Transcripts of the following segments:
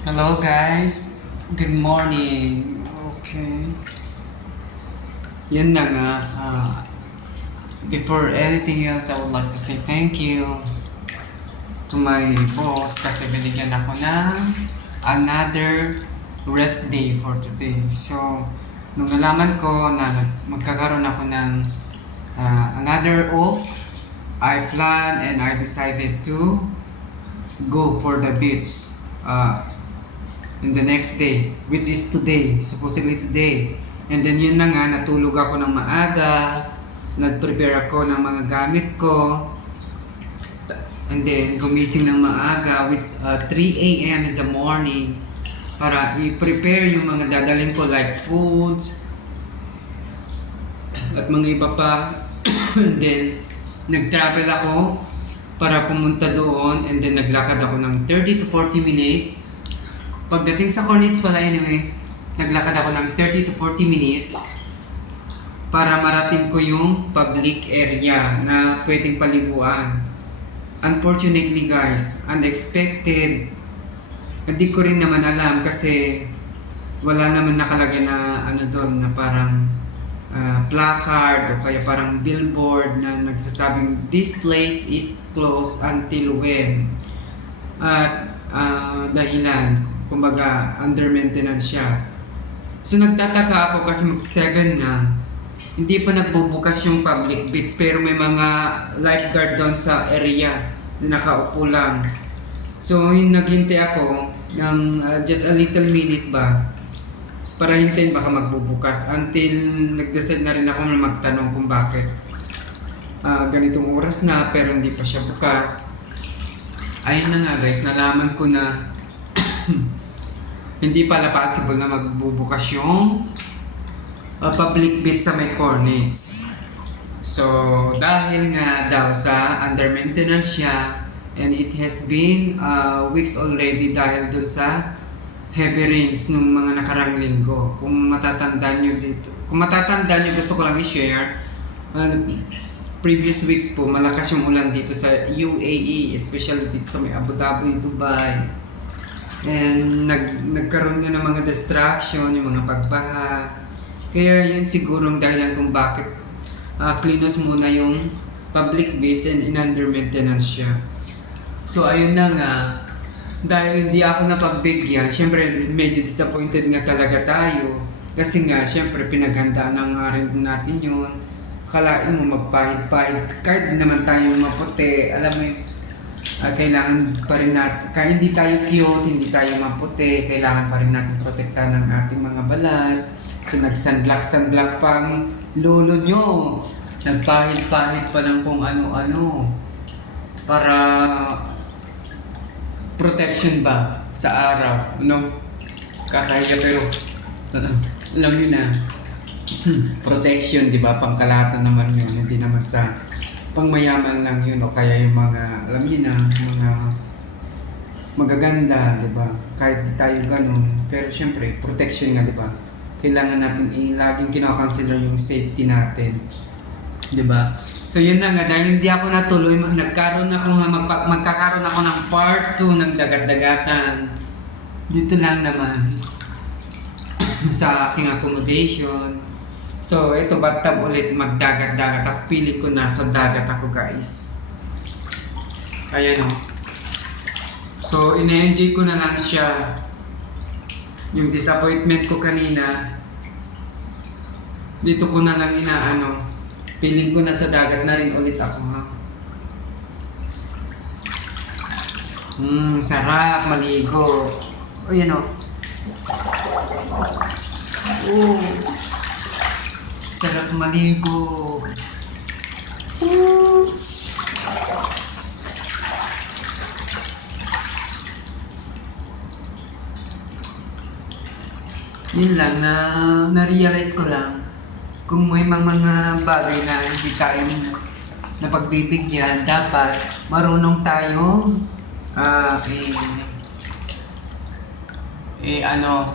Hello guys, good morning. Okay. Yun na nga. Before anything else, I would like to say thank you to my boss kasi binigyan ako ng another rest day for today. So, nung nalaman ko na magkakaroon ako ng another off, I planned and I decided to go for the beach. In the next day, which is today, supposedly today. And then yun na nga, natulog ako ng maaga, nag-prepare ako ng mga gamit ko, and then gumising ng maaga, which 3 a.m. in the morning, para i-prepare yung mga dadalhin ko like foods, at mga iba pa. And then, nag-travel ako para pumunta doon, and then naglakad ako ng 30 to 40 minutes. Pagdating sa Cornets pala anyway, naglakad ako ng 30 to 40 minutes para marating ko yung public area na pwedeng palibuan. Unfortunately guys, unexpected. Hindi ko rin naman alam kasi wala naman nakalagay na ano doon na parang placard o kaya parang billboard na nagsasabing this place is closed until when. At dahilan, kumbaga under maintenance siya. So nagtataka ako kasi mag-7 na, hindi pa nagbubukas yung public beach pero may mga lifeguard doon sa area na nakaupo lang. So yung naghintay ako ng just a little minute ba para hintayin baka magbubukas until nag-decide na rin ako na magtanong kung bakit ganitong oras na pero hindi pa siya bukas. Ayun na nga guys, nalaman ko na hindi pala possible na magbubukas yung public beach sa may Cornets. So, dahil nga daw sa under maintenance siya and it has been weeks already dahil dun sa heavy rains nung mga nakarang linggo. Kung matatandaan nyo dito, kung matatandaan nyo, gusto ko lang i-share, previous weeks po, malakas yung ulan dito sa UAE, especially dito sa may Abu Dhabi, Dubai. And nagkaroon nga ng mga distraction, yung mga pagbaha. Kaya yun sigurong dahilan kung bakit cleanus muna yung public beach and in under maintenance siya. So ayun na nga, dahil hindi ako napagbigyan, syempre medyo disappointed nga talaga tayo. Kasi nga, syempre pinaghandaan na nga rin natin yun. Akalain mo magpahid-pahid, kahit naman tayo maputi, alam mo yun, kailangan pa rin natin, kahit hindi tayo cute, hindi tayo maputi, kailangan pa rin natin protektahan ng ating mga balat. So nag-sunblock pang lolo nyo, nagpahid-pahid pa lang kung ano-ano para protection ba sa araw, no? Kakahiya pero alam nyo na, protection, di ba? Pangkalatan naman yun, hindi naman sa pangmayaman lang yun o kaya yung mga, alam niyo na, mga magaganda, di ba? Kahit di tayo ganun. Pero syempre, protection nga, di ba? Kailangan natin laging kinoconsider yung safety natin. Di ba? So yun na nga, dahil hindi ako natuloy, magkakaroon ako ng part 2 ng dagat-dagatan. Dito lang naman sa aking accommodation. So, ito bathtub ulit, magdagat-dagat ako. Pili ko nasa dagat ako guys. Ayan o. So, ine-enjoy ko na lang siya. Yung disappointment ko kanina, dito ko na lang inaano. Piling ko na sa dagat na rin ulit ako ha. Sarap maligo. Ayan o. Sarap maligo. Yun lang na-realize ko lang kung may mga bagay na hindi tayo napagbibigyan, dapat marunong tayo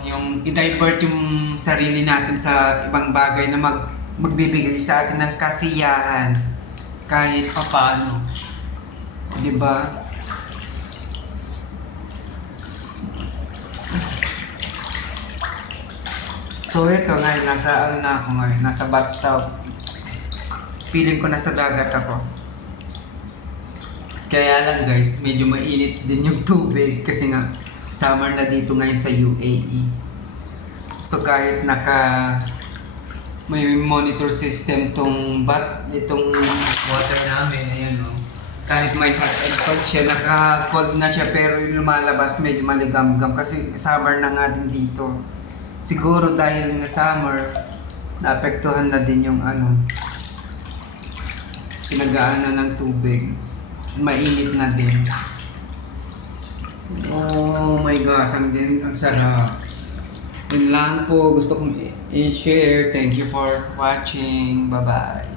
yung i-divert yung sarili natin sa ibang bagay na magbibigay sa atin ng kasiyahan kahit papaano. 'Di ba? So ito ngayon, nasa ano na ako ngayon, nasa bathtub. Feeling ko nasa dagat ako. Kaya lang guys, medyo mainit din yung tubig kasi nga summer na dito ngayon sa UAE. So kahit may monitor system itong water namin, ayan o. Kahit may hot and cold siya, naka-cold na siya pero yung lumalabas medyo maligam-gam kasi summer na nga din dito. Siguro dahil nga summer, naapektuhan na din yung pinagaanan ng tubig. Mainit na din. Oh my gosh, ang sarap. Yun lang po gusto kong i-share. Thank you for watching. Bye-bye.